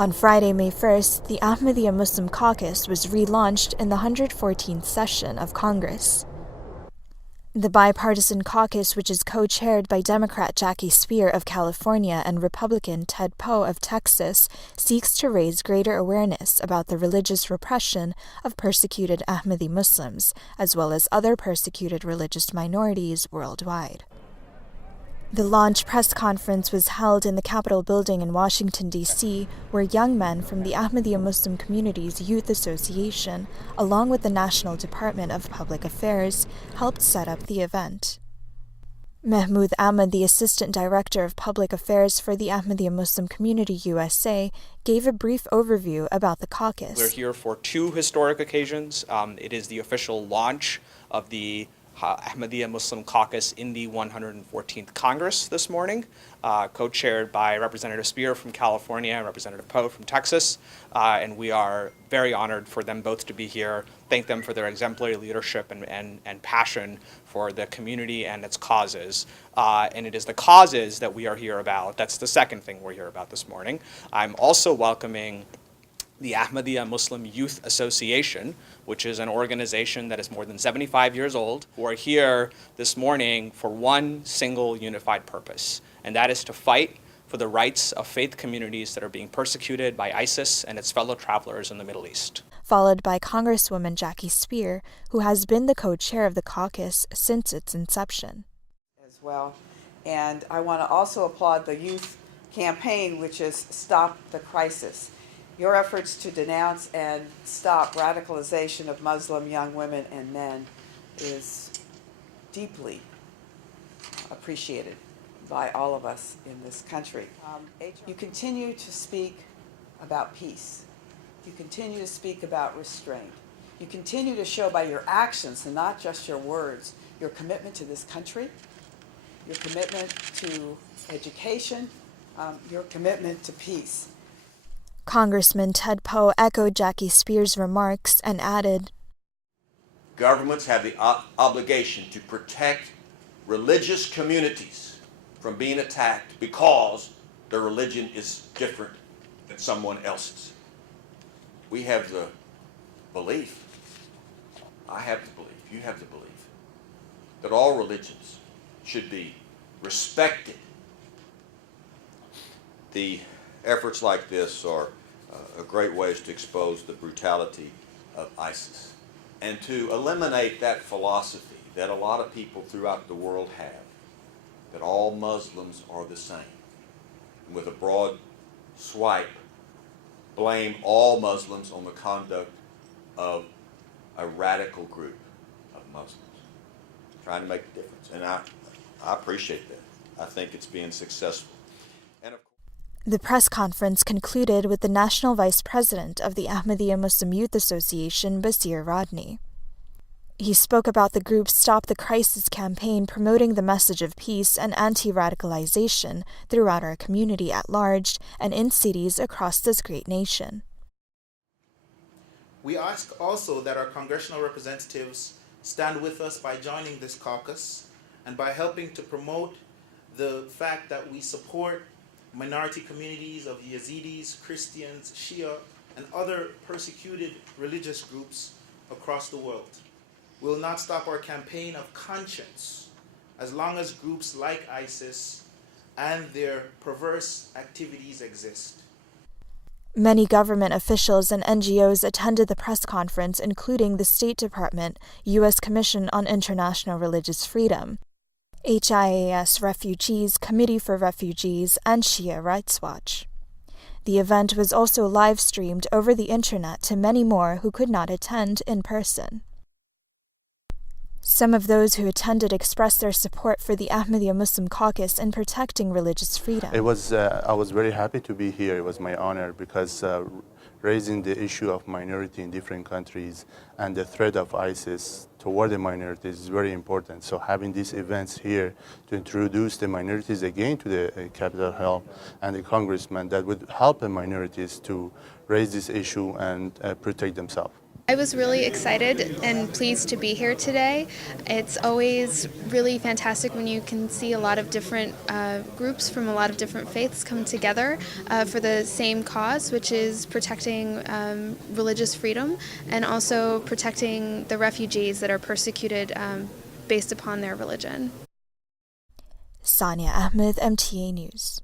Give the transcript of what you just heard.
On Friday, May 1st, the Ahmadiyya Muslim Caucus was relaunched in the 114th session of Congress. The bipartisan caucus, which is co-chaired by Democrat Jackie Speier of California and Republican Ted Poe of Texas, seeks to raise greater awareness about the religious repression of persecuted Ahmadi Muslims, as well as other persecuted religious minorities worldwide. The launch press conference was held in the Capitol building in Washington, D.C., where young men from the Ahmadiyya Muslim Community's Youth Association, along with the National Department of Public Affairs, helped set up the event. Mahmoud Ahmad, the Assistant Director of Public Affairs for the Ahmadiyya Muslim Community USA, gave a brief overview about the caucus. We're here for two historic occasions. It is the official launch of the Ahmadiyya Muslim Caucus in the 114th Congress this morning, co-chaired by Representative Speier from California and Representative Poe from Texas, and we are very honored for them both to be here. Thank them for their exemplary leadership and passion for the community and its causes. And it is the causes that we are here about. That's the second thing we're here about this morning. I'm also welcoming the Ahmadiyya Muslim Youth Association, which is an organization that is more than 75 years old, who are here this morning for one single unified purpose, and that is to fight for the rights of faith communities that are being persecuted by ISIS and its fellow travelers in the Middle East. Followed by Congresswoman Jackie Speier, who has been the co-chair of the caucus since its inception. As well, and I want to also applaud the youth campaign, which is Stop the Crisis. Your efforts to denounce and stop radicalization of Muslim young women and men is deeply appreciated by all of us in this country. You continue to speak about peace. You continue to speak about restraint. You continue to show by your actions and not just your words, your commitment to this country, your commitment to education, your commitment to peace. Congressman Ted Poe echoed Jackie Speier's remarks and added, "Governments have the obligation to protect religious communities from being attacked because their religion is different than someone else's." We have the belief, I have the belief, you have the belief, that all religions should be respected. The efforts like this are great ways to expose the brutality of ISIS and to eliminate that philosophy that a lot of people throughout the world have, that all Muslims are the same. And with a broad swipe, blame all Muslims on the conduct of a radical group of Muslims, trying to make a difference. And I appreciate that. I think it's being successful. And of The press conference concluded with the National Vice President of the Ahmadiyya Muslim Youth Association, Basir Rodney. He spoke about the group's Stop the Crisis campaign promoting the message of peace and anti-radicalization throughout our community at large and in cities across this great nation. We ask also that our congressional representatives stand with us by joining this caucus and by helping to promote the fact that we support minority communities of Yazidis, Christians, Shia, and other persecuted religious groups across the world. We will not stop our campaign of conscience as long as groups like ISIS and their perverse activities exist. Many government officials and NGOs attended the press conference, including the State Department, U.S. Commission on International Religious Freedom, HIAS Refugees, Committee for Refugees, and Shia Rights Watch. The event was also live-streamed over the internet to many more who could not attend in person. Some of those who attended expressed their support for the Ahmadiyya Muslim Caucus in protecting religious freedom. I was very happy to be here. It was my honor because raising the issue of minority in different countries and the threat of ISIS toward the minorities is very important. So having these events here to introduce the minorities again to the Capitol Hill and the congressman, that would help the minorities to raise this issue and protect themselves. I was really excited and pleased to be here today. It's always really fantastic when you can see a lot of different groups from a lot of different faiths come together for the same cause, which is protecting religious freedom and also protecting the refugees that are persecuted based upon their religion. Sania Ahmed, MTA News.